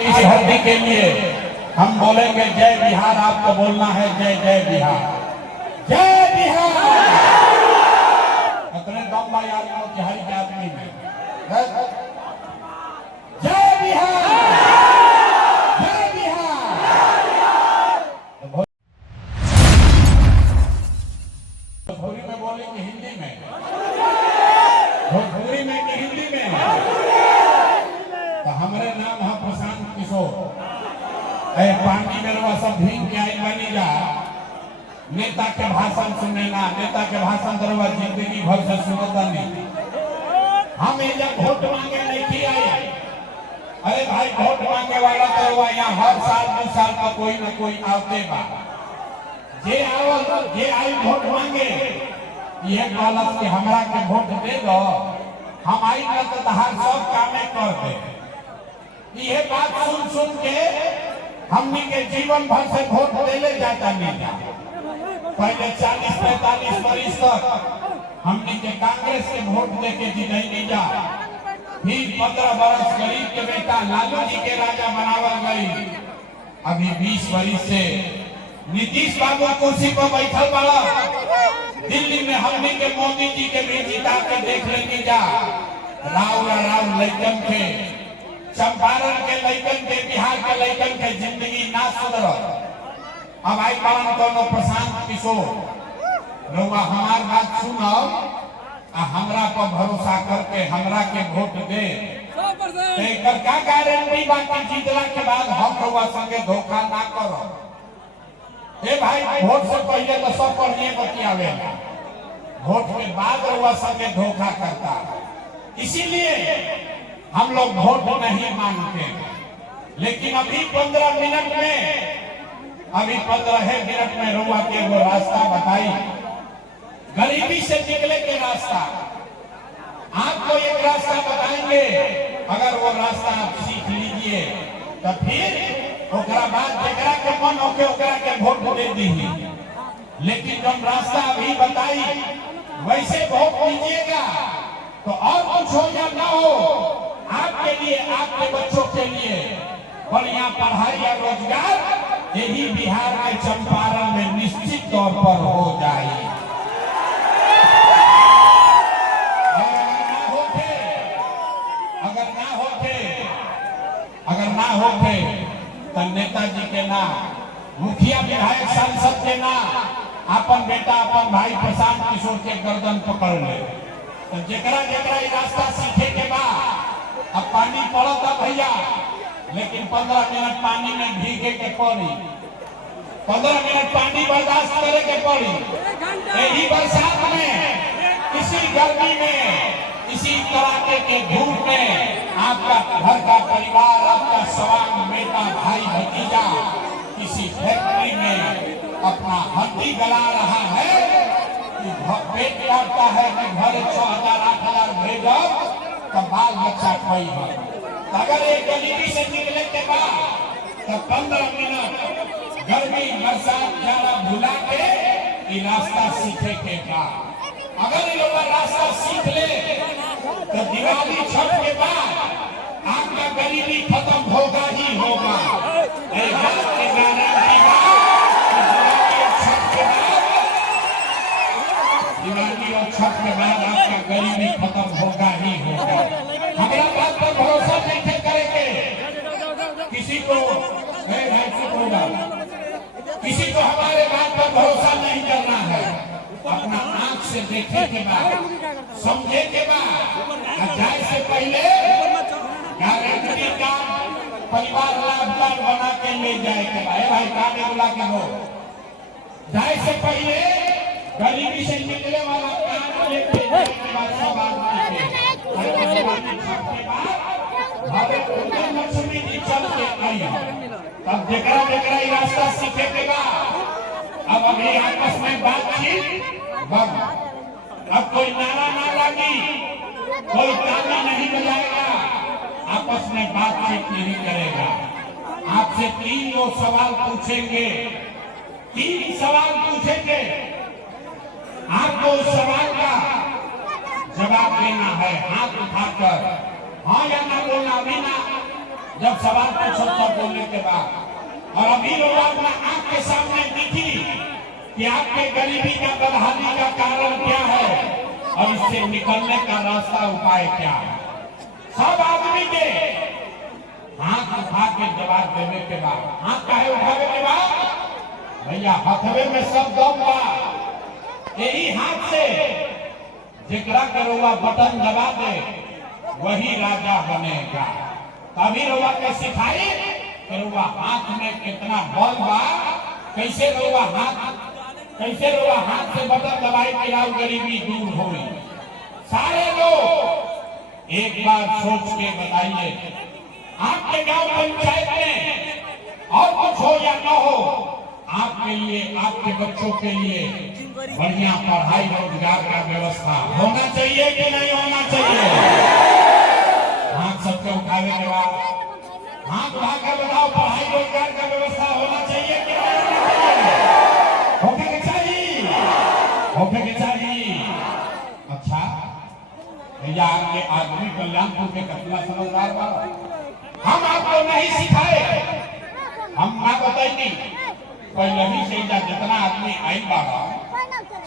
इस धरती के लिए हम बोलेंगे जय बिहार। आपको बोलना है जय जय बिहार, जय बिहार। अपने दम भाई आदमी बिहारी के आदमी में जय बिहार, जय बिहार। भोजपुरी में बोलेंगे हिंदी में, भोजपुरी में कि हिंदी में? तो हमारे नाम है प्रशांत किशोर। पानी में सब भीग के आई बनी जा नेता के भाषण सुनेला, नेता के भाषण दरवा जिंदगी भर से सुनता नहीं। हम जब वोट मांगे नहीं आए, अरे भाई वोट मांगे वाला तो यहाँ हर साल 2 साल का कोई ना कोई आते बा। जे आवल जे आई वोट मांगे ये कहलत कि हमरा के वोट दे दो, हम आई न तो हर सब कामे कर दे। ये बात सुन सुन के हमनी के जीवन भर से वोट देले जाता नहीं था। पहले 40-45 वर्ष तक हमनी के कांग्रेस के वोट देके जीतनी जा। फिर 15 वर्ष गरीब के बेटा लालू जी के राजा बनावल गई। अभी 20 वर्ष से नीतीश बाबू कुर्सी पर बैठल बड़ा। दिल्ली में हमनी के मोदी जी के भी जिता के देख लेनी जा। राव लैकन के, चंपारण के लैकन के, बिहार के लैकन के जिंदगी ना सुधर। अब आई पालन कोनो प्रशांत किशोर रउआ हमार बात सुनो आ हमरा पर भरोसा करके हमरा के वोट दे। एकर का गारंटी बाकी जीतला के बाद हम रउआ संगे धोखा ना करो। ए भाई वोट से पहले तो सब पर ये बतियावे, वोट के बाद रउआ संगे धोखा करता। इसीलिए हम लोग वोट नहीं मांगते। लेकिन अभी 15 मिनट में रुआ के वो रास्ता बताई, गरीबी से निकले के रास्ता। आपको एक रास्ता बताएंगे, अगर वो रास्ता आप सीख लीजिए तो फिर ओकरा बाद जगरा के मन होके ओकरा के वोट दे दीजिए। लेकिन जब रास्ता अभी बताई वैसे वोट दीजिएगा तो और कुछ हो या ना हो, आपके लिए, आपके बच्चों के लिए बढ़िया पढ़ाई और रोजगार यही बिहार के चंपारण में निश्चित तौर पर हो जाए। अगर ना होते तो नेताजी के ना, मुखिया विधायक सांसद के ना अपन बेटा अपन भाई प्रशांत किशोर के गर्दन पकड़ ले। तो जेकरा जेकरा रास्ता सीखे के बाद अब पानी पड़ता भैया, लेकिन 15 मिनट पानी में भीगे के पड़ी, 15 मिनट पानी बर्दाश्त करे के पड़ी। यही बरसात में, इसी गर्मी में, इसी कड़ाके के धूप में आपका घर का परिवार, आपका सवांग बेटा भाई भतीजा किसी फैक्ट्री में अपना हड्डी गला रहा है कि पेट काटता है कि घर 6,000-8,000 भेजो तो बाल बच्चा कोई है। अगर एक गरीबी से निकले के बाद तो 15 मिनट गर्मी बरसात जाना भुला के ये रास्ता सीखे के बाद, अगर ये लोग रास्ता सीख ले तो दिवाली छठ के बाद आपका गरीबी खत्म होगा ही होगा। दिवाली और छठ के बाद आपका गरीबी खत्म होगा ही होगा। हमारा बात पर भरोसा नहीं करेंगे, किसी को किसी को हमारे बात पर भरोसा नहीं करना है। अपना आंख से देखे के बाद, समझे के बाद, जाए से पहले गारंटी का परिवार लाभदार बना के ले जाए के भाई काने बुला के हो। जाए से पहले गरीबी से निकले वाला काम लेके सब आदमी लक्ष्मी जी चल के आई। अब जेकरा जेकरा रास्ता सीखे के बाद अब अभी आपस में बातचीत बंद। अब कोई नारा ना लगी, कोई ताली नहीं बजाएगा, आपस में बातचीत नहीं करेगा। आपसे 3 लोग सवाल पूछेंगे, 3 सवाल पूछेंगे। आपको उस सवाल का जवाब देना है हाथ उठाकर, हाँ या ना बोलना। अभी ना जब सवाल पूछो तब बोलने के बाद। और अभी लोग अपना आंख के सामने दिखी कि आपके गरीबी का बदहाली का कारण क्या है और इससे निकलने का रास्ता उपाय क्या है। सब आदमी के हाथ उठा के जवाब देने के बाद, हाथ काहे उठाने के बाद भैया हथवे में सब दम बा। यही हाथ से जेकरा के रउआ बटन दबा दे वही राजा बनेगा। तभी रउआ के सिखाई कि रउआ हाथ में कितना बल बा, कैसे रउआ हाथ से बटन दबाई के आओ गरीबी दूर होगी। सारे लोग एक बार सोच के बताइए, आपके गांव पंचायत में और कुछ हो या न हो, आपके लिए, आपके बच्चों के लिए बढ़िया पढ़ाई रोजगार का व्यवस्था होना चाहिए कि नहीं होना चाहिए। हाथ सबके उठावे के बाद हाथ उठाकर बताओ, पढ़ाई रोजगार का व्यवस्था होना चाहिए कि नहीं होना चाहिए। होके के चाहिए, होके के चाहिए। अच्छा भैया, आपके आदमी कल्याणपुर के कितना समझदार बा। हम आपको नहीं सिखाए, हम ना बताएंगे पहले ही से जितना आदमी आई बाबा,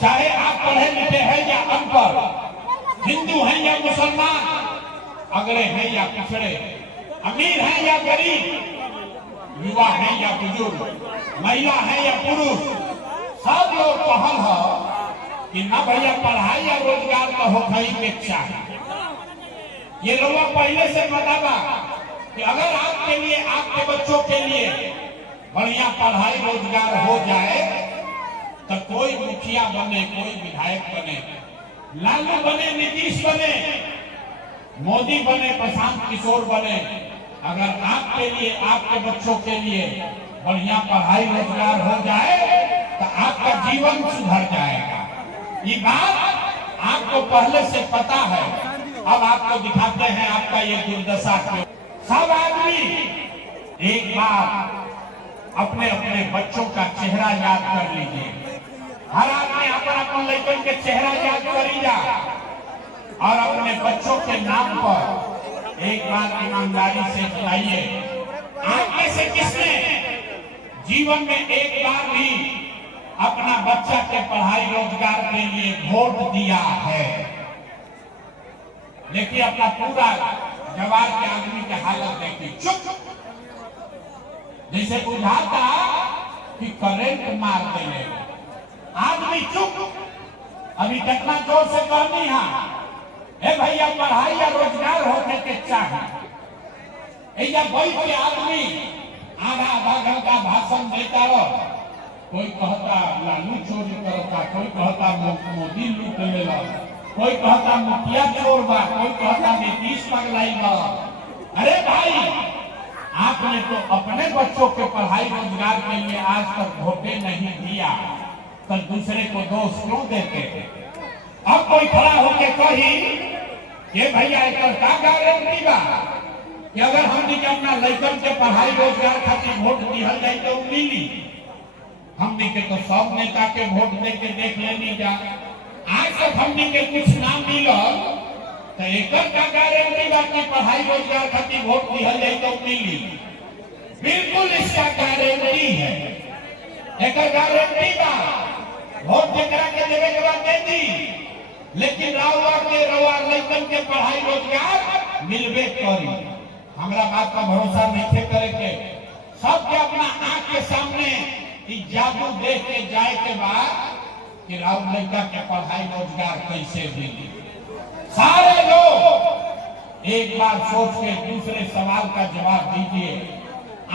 चाहे आप पढ़े लिखे हैं या अनपढ़, हिंदू हैं या मुसलमान, अगड़े हैं या पिछड़े, अमीर हैं या गरीब, युवा हैं या बुजुर्ग, महिला हैं या पुरुष, सब लोग पहल हो कि न भैया पढ़ाई या रोजगार का हो गई इच्छा है। ये लोग पहले से बतावा कि अगर आपके लिए, आपके बच्चों के लिए बढ़िया पढ़ाई रोजगार हो जाए तो कोई मुखिया बने, कोई विधायक बने, लालू बने, नीतीश बने, मोदी बने, प्रशांत किशोर बने, अगर आपके लिए, आपके बच्चों के लिए बढ़िया पढ़ाई रोजगार हो जाए तो आपका जीवन सुधर जाएगा। ये बात आपको पहले से पता है, अब आपको दिखाते हैं आपका ये दुर्दशा क्यों। सब आदमी एक बार अपने अपने बच्चों का चेहरा याद कर लीजिए। हर आदमी अपन लड़कन के चेहरा याद करीजा और अपने बच्चों के नाम पर एक बार ईमानदारी से बताइए, आप में से किसने जीवन में एक बार भी अपना बच्चा के पढ़ाई रोजगार के लिए वोट दिया है। देखिए अपना पूरा जवाब के आदमी के हालत देखिए, चुप, जैसे बुझाता कि करंट मार देने। आदमी चुप। अभी कितना जोर से कहनी है भैया पढ़ाई या रोजगार होने के चाहिए। या बैठ के आदमी आधा आधा घंटा भाषण देता रहो, कोई कहता लालू चोरी करता, कोई कहता मोदी लूट लेला, कोई कहता मुखिया चोर बा, कोई कहता नीतीश पगलाई बा। अरे भाई, आपने तो अपने बच्चों के पढ़ाई रोजगार के लिए आज तक वोटे नहीं दिया, तो दूसरे को दोष क्यों देते। अब कोई खड़ा होके कही ये भैया एक का गारंटी बा कि अगर हमने के अपना लड़कन के पढ़ाई रोजगार खातिर वोट दिहल जाए तो मिली। हमने के तो सब नेता के वोट दे के देख लेनी जा, आज तक हमने के कुछ नाम मिलल तो एक का गारंटी बा कि पढ़ाई रोजगार खातिर वोट दिहल जाए तो मिली। बिल्कुल इसका गारंटी है, एक गारंटी बा। वोट जेकरा के देवे के बाद दे दी, लेकिन रउआ लड़कन के पढ़ाई रोजगार मिलबे करी। हमरा बात का भरोसा नहीं करे के, सबके अपना आंख के सामने जादू देख के जाए के बाद कि राउर लड़का के पढ़ाई रोजगार कैसे मिली। सारे लोग एक बार सोच के दूसरे सवाल का जवाब दीजिए।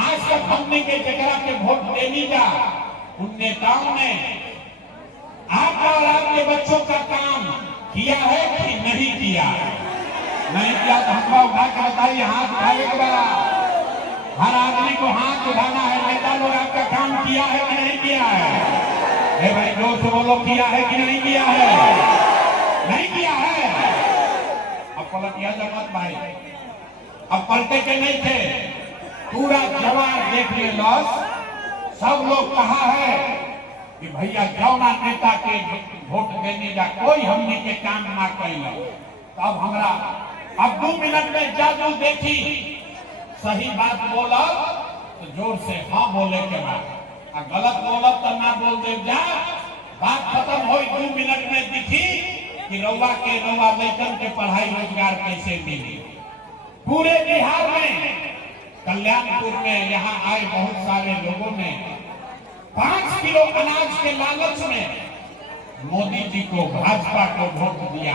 आज तक हमने के जगह के वोट देनी जा, उन नेताओं ने आपका और आपके बच्चों का काम किया है कि नहीं किया। नहीं किया तो हमको उठा के बताइए, हाथ उठाने के बाद हर आदमी को हाथ उठाना है। नेता लोग आपका काम किया है कि नहीं किया है? भाई जोर से बोलो, किया है कि नहीं किया है? नहीं किया है। अब पलटिया जमत भाई, अब पलटे के नहीं थे, पूरा जवाब देख ले लॉस। सब लोग कहा है कि भैया जौना नेता के वोट देने जा, कोई हमने के काम ना कैल। अब हमरा अब 2 मिनट में जादू देखी, सही बात बोलब तो जोर से हाँ बोले के बाद, आ गलत बोलब तो ना बोल दे जा। बात खत्म हो 2 मिनट में दिखी कि रउआ लड़कन के पढ़ाई रोजगार कैसे मिली। पूरे बिहार में कल्याणपुर में यहाँ आए बहुत सारे लोगों ने 5 किलो अनाज के लालच में मोदी जी को, भाजपा को वोट दिया।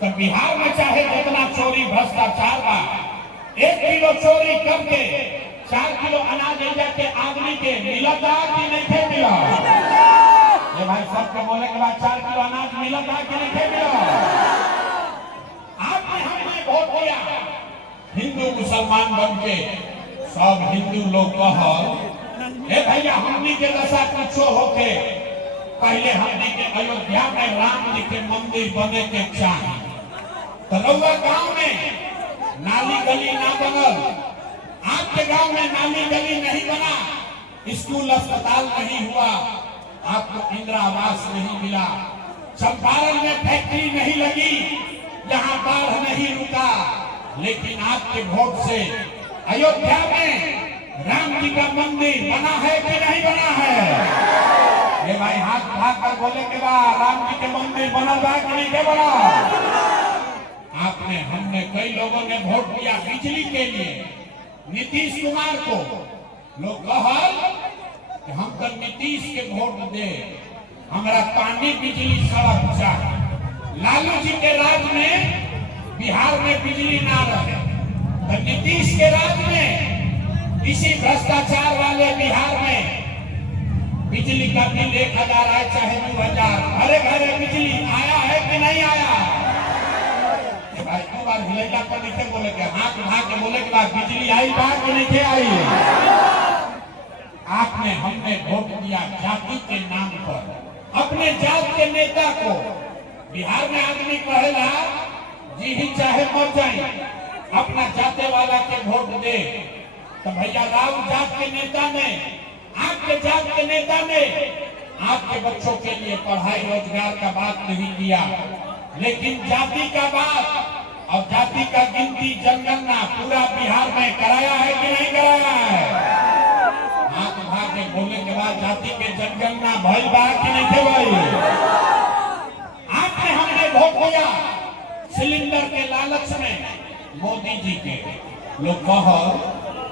तो बिहार में चाहे जितना चोरी भ्रष्टाचार बा, 1 किलो चोरी करके 4 किलो अनाज के आदमी के मिलता कि नहीं मिला? ये भाई सबके बोले के बाद 4 किलो अनाज मिलता कि नहीं मिला? आपने हमने वोट दिया, हिंदू मुसलमान बन के सब हिंदू लोग कहल ए भैया हमनी के दशा कुछो होके पहले हमनी के अयोध्या में राम जी के मंदिर बने के चाहिए। तो रउआ गांव में नाली गली ना बनल, आपके गांव में नाली गली नहीं बना, स्कूल अस्पताल नहीं हुआ, आपको इंदिरा आवास नहीं मिला, चंपारण में फैक्ट्री नहीं लगी, यहाँ बाढ़ नहीं रुका। लेकिन आपके वोट से अयोध्या में राम जी का मंदिर बना है कि नहीं बना है? ये भाई हाथ उठा कर बोले के बाद राम जी के मंदिर बना बा कि नहीं के बना? आपने हमने कई लोगों ने वोट दिया बिजली के लिए नीतीश कुमार को। लोग कहल कि हम तो नीतीश के वोट दे, हमारा पानी बिजली सड़क चाहिए। लालू जी के राज में बिहार में बिजली ना रहे, तो नीतीश के राज में इसी भ्रष्टाचार वाले बिहार में बिजली का बिल 1000 आए चाहे 2000, घरे घरे बिजली आया है कि नहीं आया? भाई 2 बार हिलेगा पर नहीं बोले के, हाथ उठा के बोले के बाद बिजली आई बात कि नहीं आई? आपने हमने वोट दिया जाति के नाम पर, अपने जात के नेता को। बिहार में आदमी कहेला जी ही चाहे मर जाए, अपना जाते वाला के वोट दे। तो भैया राव जात के नेता ने, आपके जात के नेता ने आपके बच्चों के लिए पढ़ाई रोजगार का बात नहीं किया, लेकिन जाति का बात और जाति का गिनती जनगणना पूरा बिहार में कराया है कि नहीं कराया है? हाथ उठा के बोलने के बाद जाति के जनगणना भइल बा कि नहीं थे भाई? आपने हमने वोट दिया सिलेंडर के लालच में मोदी जी के। लोग कहल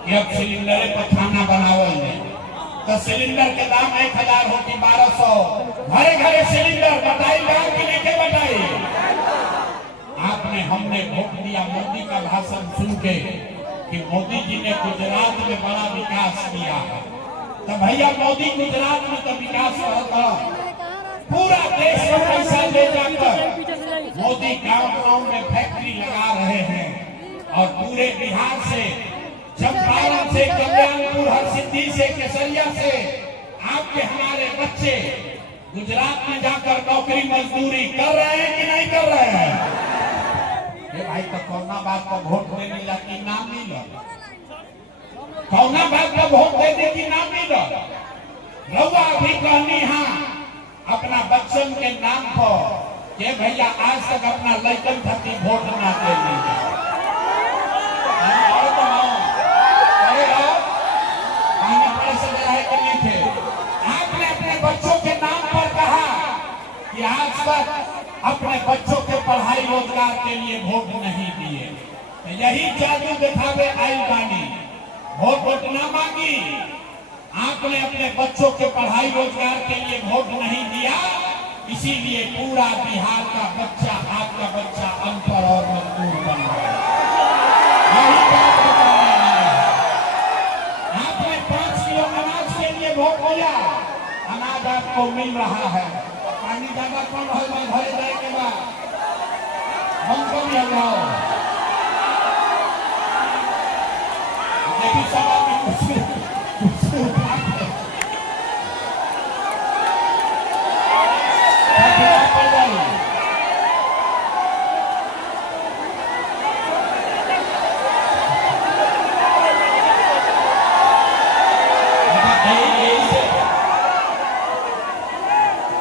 कि अब सिलेंडर पर खाना बनावल नहीं, तो सिलेंडर के दाम 1000 हो कि 1200, घरे घरे सिलेंडर बताई कि नहीं बताई? आपने हमने वोट दिया मोदी का भाषण सुन के कि मोदी जी ने गुजरात में बड़ा विकास किया है। तो भैया मोदी गुजरात में तो विकास करता, पूरा देश में पैसा ले जाकर मोदी गांव-गांव में फैक्ट्री लगा रहे हैं और पूरे बिहार से, चंपारण से, कल्याणपुर, हरसिद्धि से, केसरिया से आपके हमारे बच्चे गुजरात में जाकर नौकरी मजदूरी कर रहे हैं कि नहीं कर रहे हैं? ये भाई तो कौना बात का वोट देने जाती नाम मिल, कौना बात का वोट देने की नाम मिल। रउआ भी कहनी हाँ अपना बच्चन के नाम पर के भैया आज तक अपना लड़कन खातिर वोट ना दे आपने अपने बच्चों के नाम पर कहा कि आज तक अपने बच्चों के पढ़ाई रोजगार के लिए वोट नहीं दिए। तो यही जादू दिखावे आई बानी, वोट ना मांगी, आपने अपने बच्चों के पढ़ाई रोजगार के लिए वोट नहीं दिया, इसीलिए पूरा बिहार का बच्चा, आपका बच्चा अनपढ़ और मजदूर बन गया। यही बात बताने आए। आपने 5 किलो अनाज के लिए वोट दिया, अनाज आपको मिल रहा है, पानी ज्यादा कम हो घरे जाए के बाद हम कम लगाओ। देखिए सब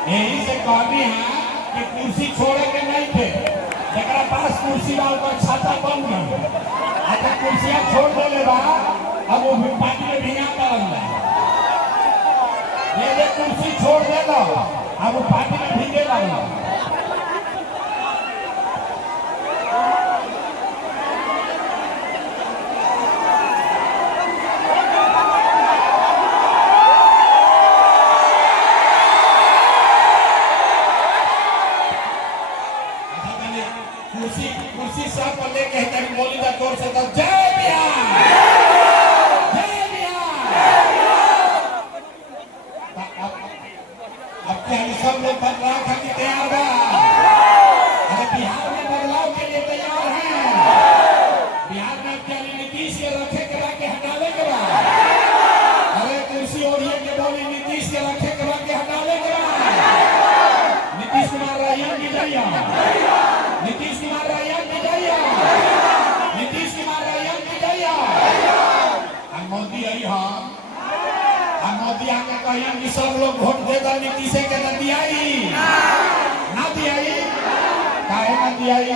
यही से कहनी है कि कुर्सी छोड़े के नहीं थे, जरा पास कुर्सी डालकर छाता बन गया, अच्छा कुर्सियां छोड़ दे ले बा अब वो भी पानी में भिगा पड़ल ये कुर्सी छोड़ दे लो अब वो पानी में भीगे लगल कुर्सी सब पर लेके तक बोली का तौर से तो जय बिहार जय बिहार। अब क्या सब लोग बदलाव खातिर तैयार बा अरे बिहार में बदलाव के लिए तैयार हैं बिहार में क्या नीतीश के रखे के बा के हटावे के बा अरे कुर्सी ओढ़िए के बोली नीतीश के रखे के बा के हटावे के बा नीतीश कुमार रहिया की जइया नीतीश कुमार रहिया की जइया नीतीश कुमार रहिया की जइया मोदी आई हाँ मोदी आके कहिए कि सब लोग वोट देगा नीतीश के न दियाई ना दियाई काहे ना दियाई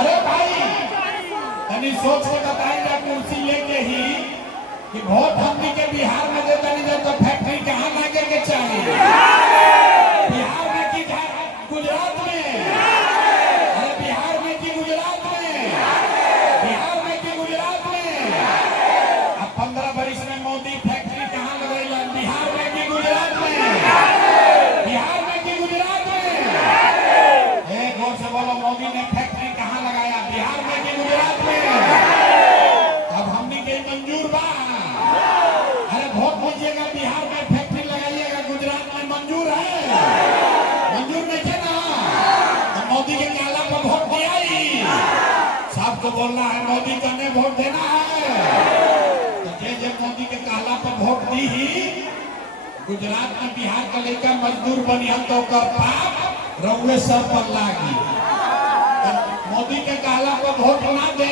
अरे भाई तनी सोच के बताएंगे कुर्सी लेके ही कि वोट हमनी के बिहार में देता नहीं तो फैक्ट्री कहाँ लगे के चाहिए बिहार में की गुजरात में अरे बिहार में की गुजरात में बिहार में की गुजरात में अब 15 वर्ष में मोदी फैक्ट्री कहाँ लगेगा बिहार में की गुजरात में बिहार में की गुजरात में एक और से बोलो मोदी ने फैक्ट्री कहाँ लगाया बिहार में की गुजरात में अब हमने के मंजूर बा अरे वोट दीजिएगा बिहार में फैक्ट्री लगाइएगा गुजरात में मंजूर है मंजूर नहीं है ना तो मोदी के काला पर वोट दिया ही सबको बोलना है मोदी का ने वोट देना है तो जे मोदी के काला पर वोट दी ही गुजरात में बिहार का लेकर मजदूर बनी हम तो कर पाप रउए सर पर लागी तो मोदी के काला पर वोट ना दे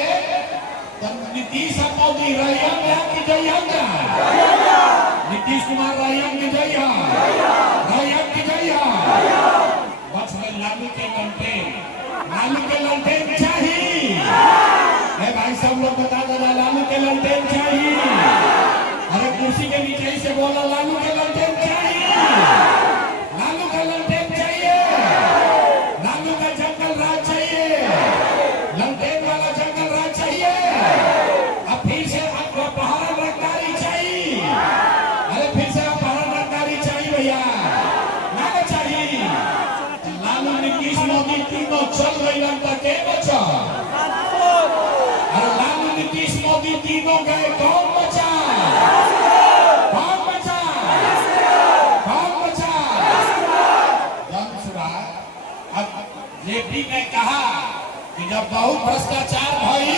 तो नीतीश और मोदी रहिया में की जइया नीतीश कुमार रहिया की जइया रहिया की जइया बस में लालू के लंटेन चाहिए भाई सब लोग बता दो लालू के लंटेन चाहिए अरे कुर्सी के नीचे से बोला लालू के लंटेन चाहिए लालू का लंटेन चाहिए लालू का जंगल राज चाहिए लंटेन वाला जंगल राज चाहिए अब फिर से आपको अपहरण रंगदारी चाहिए अरे फिर से अपहरण रंगदारी चाहिए भैया ना चाहिए लालू नीतीश मोदी तीनों चल रही रंगता के बचा अरे लालू नीतीश मोदी तीनों गए कौन बचा कौन बचा कौन बचा अब जेपी ने कहा कि जब बहुत भ्रष्टाचार भई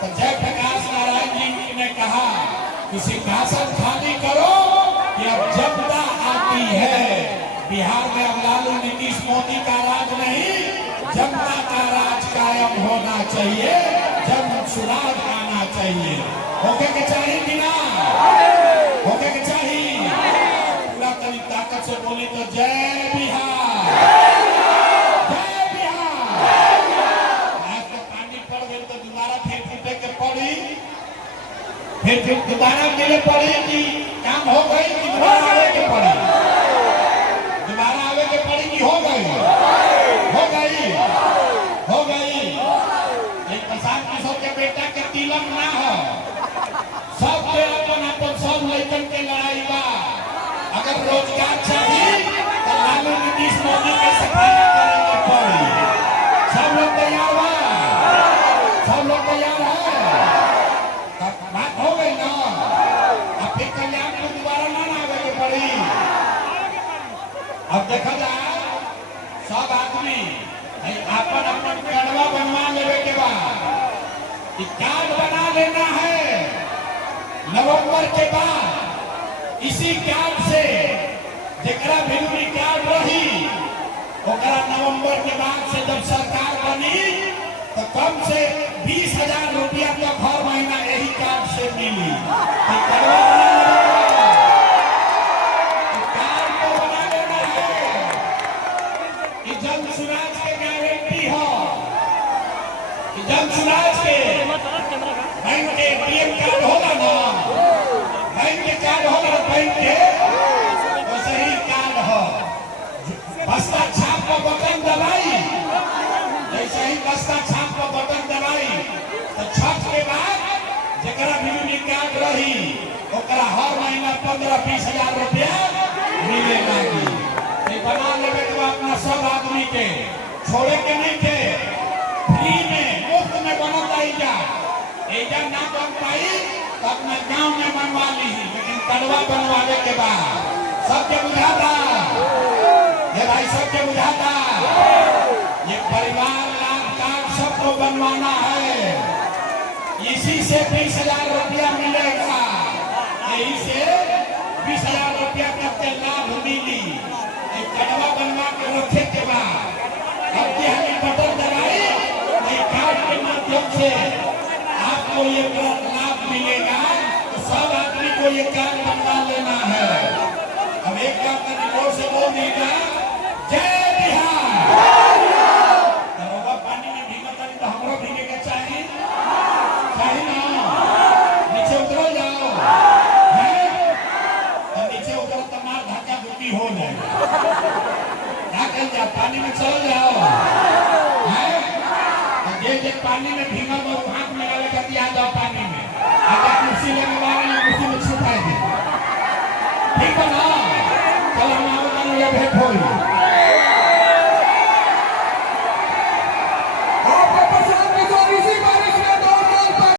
तो जयप्रकाश नारायण जी ने कहा कि सिंहासन खाली करो कि अब जनता आती है बिहार में अब लालू नीतीश मोदी का राज नहीं जनता का राज कायम होना चाहिए जन सुराज आना चाहिए होके के चाहिए कि ना होके के चाहिए पूरा कभी ताकत से बोली तो जय बिहार जय बिहार आज तो पानी पड़ गई तो दोबारा फिर फूटे के पड़ी फिर दोबारा मिले पड़ी कि काम हो गई कि दोबारा आवे के पड़ी दोबारा आवे के पड़ी कि हो गई हो गई हो गई एक प्रसाद किशोर के बेटा के तिलक ना हो सब के अपन सब लड़कन के लड़ाई बा अगर रोजगार चाहिए तो लालू नीतीश मोदी के सफाया करे के पड़ी सब लोग तैयार बा सब लोग तैयार है बात हो गई ना अब फिर कल्याण को दोबारा ना आवे के पड़ी अब देखा जाए सब आदमी अपन अपन कार्डवा बनवा लेवे के बाद कार्ड बना लेना है नवंबर के बाद इसी कार्ड से जरा भी कार्ड रही ओकरा नवंबर के बाद से जब सरकार बनी तो कम से 20,000 रुपया तक हर महीना यही कार्ड से मिली कार्ड को बना लेना है कि जन सुराज के गारंटी हो कि जन सुराज के बैंक के कार्ड रही ओकरा हर महीना 15-20 हजार रुपया मिले लागी। बना लेवे तो अपना सब आदमी के छोड़े के नहीं थे, फ्री में मुफ्त में बनता एजा ना बन पाई तो अपने गांव में बनवा ली, लेकिन कड़वा बनवाने के बाद सबके बुझाता ये भाई, सबके बुझाता ये परिवार लाभ कार्ड सबको बनवाना है। इसी से 20,000 रुपया मिलेगा, यही से 20,000 रुपया तक के लाभ मिली। कड़वा बनवा के रखे के बाद अब की हमें बटन दबाई कार्ड के माध्यम से आपको ये लाभ मिलेगा। तो सब आदमी को ये कार्ड बनवा लेना है। अब एक बार का जोर से बोल दीजिएगा, जय बिहार। तो पानी में भीगा था तो हमरो भीगे के चाहिए ना, नीचे उतरो जाओ, तो नीचे उतरो तो मार धक्का धुक्की हो जाएगा, जा पानी में चल जाओ। जे पानी में भीगा वो हाथ में डाले करके आ जाओ पानी में, अगर कुर्सी लेने वाले कुर्सी में छुपाए दे, ठीक है ना। चलो हम आओ, भेंट हो।